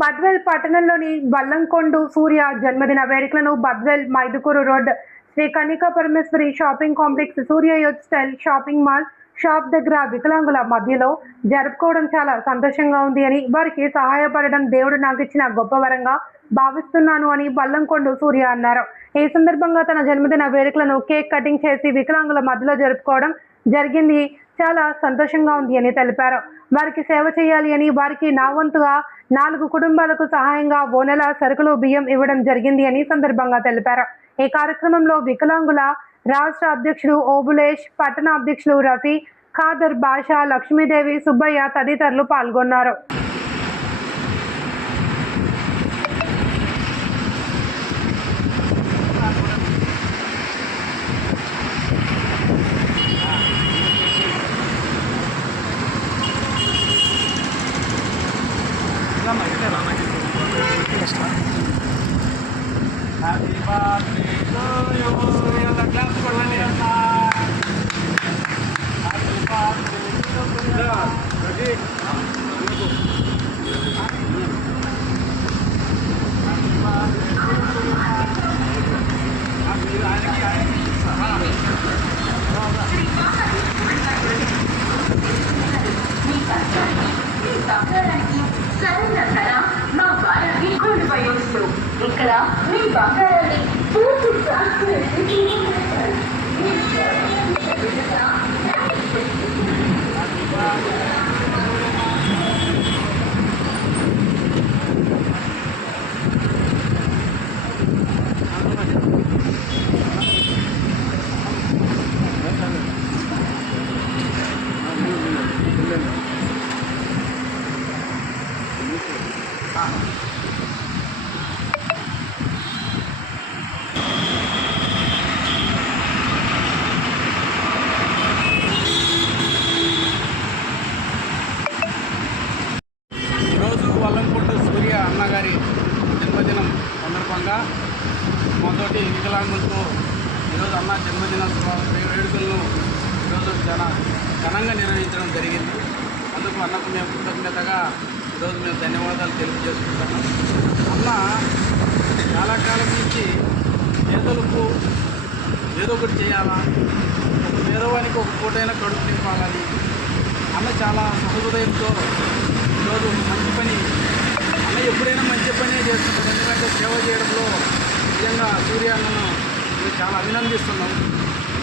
బద్వేల్ పట్టణంలోని బల్లంకొండ సూర్య జన్మదిన వేడుకలను Badvel Mydukur road Sri Kannika Parameshwari shopping complex Surya youth style shopping mall shop దగ్గర వికలాంగుల మధ్యలో జరుపుకోవడం చాలా సంతోషంగా ఉంది అని, వారికి సహాయపడడం దేవుడు నాకు ఇచ్చిన గొప్ప వరంగా భావిస్తున్నాను అని బల్లంకొండ సూర్య అన్నారు. ఈ సందర్భంగా తన జన్మదిన వేడుకలను కేక్ కటింగ్ చేసి వికలాంగుల మధ్యలో జరుపుకోవడం జరిగింది. చాలా సంతోషంగా ఉంది అని తెలిపారు. వారికి సేవ చేయాలి అని, వారికి నా వంతుగా 4 కుటుంబాలకు సహాయంగా ఓనెల సరుకులు బియ్యం ఇవ్వడం జరిగింది అని సందర్భంగా తెలిపారు. ఈ కార్యక్రమంలో వికలాంగుల రాష్ట్ర అధ్యక్షుడు ఓబులేష్, పట్టణ అధ్యక్షులు రఫీ, ఖాదర్, బాషా, లక్ష్మీదేవి, సుబ్బయ్య తదితరులు పాల్గొన్నారు. Happy birthday to you. Yang class pernah ya? Happy birthday to you. Ready? Happy birthday to you. Happy ఇక్కడ మీ బంగారాన్ని పూర్తి బల్లంకొండ సూర్య అన్నగారి జన్మదినం సందర్భంగా మొదటి వికలాంగులతో ఈరోజు అన్న జన్మదిన వేడుకలను ఈరోజు ఘనంగా నిర్వహించడం జరిగింది. అందుకు అన్నకు మేము కృతజ్ఞతగా ఈరోజు మేము ధన్యవాదాలు తెలియజేసుకుంటాము. అన్న చాలా కాలం నుంచి పేదలకు ఏదో ఒకటి చేయాలా, ఒక పేదవానికి ఒక పూటైనా కడుపు నింపాలని అన్న చాలా సహృదయంతో ఈరోజు మంచి పని, అన్న ఎప్పుడైనా మంచి పనే చేస్తుంటారు. ఎందుకంటే సేవ చేయడంలో నిజంగా సూర్య అన్నను మేము చాలా అభినందిస్తున్నాం.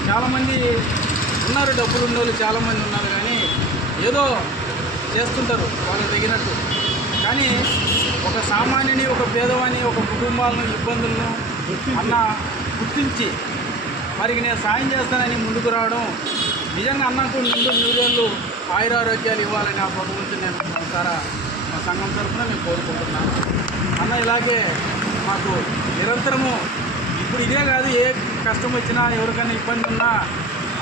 చాలామంది ఉన్నారు, డబ్బులు ఉన్నోళ్ళు చాలామంది ఉన్నారు, కానీ ఏదో చేస్తుంటారు వాళ్ళకి తగినట్టు. కానీ ఒక సామాన్యుని, ఒక పేదవాని, ఒక కుటుంబాలను, ఇబ్బందులను అన్న గుర్తించి వారికి నేను సాయం చేస్తానని ముందుకు రావడం నిజంగా అన్నకు నిండు నూరేళ్ళు ఆయురారోగ్యాలు ఇవ్వాలని ఆ భగవంతుని నేను మనసారా మా సంఘం తరఫున మేము కోరుకుంటున్నాను. అన్న ఇలాగే మాకు నిరంతరము, ఇప్పుడు ఇదే కాదు, ఏ కష్టం వచ్చినా ఎవరికైనా ఇబ్బంది ఉన్నా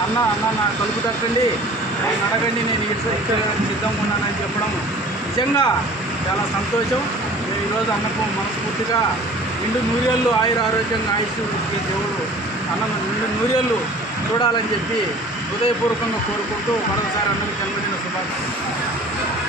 అన్న నా కలుపు తట్టండి, నేను అడగండి, నేను ఇక్కడ సిద్ధంగా ఉన్నానని చెప్పడం నిజంగా చాలా సంతోషం. మేము ఈరోజు అన్నకు మనస్ఫూర్తిగా నిండు నూరేళ్ళు ఆయురారోగ్యంగా ఆయుష్ ఇచ్చే దేవుడు అన్న నిండు నూరేళ్ళు చూడాలని చెప్పి హృదయపూర్వకంగా కోరుకుంటూ మరొకసారి అందరికీ జన్మదిన శుభాకాంక్షలు.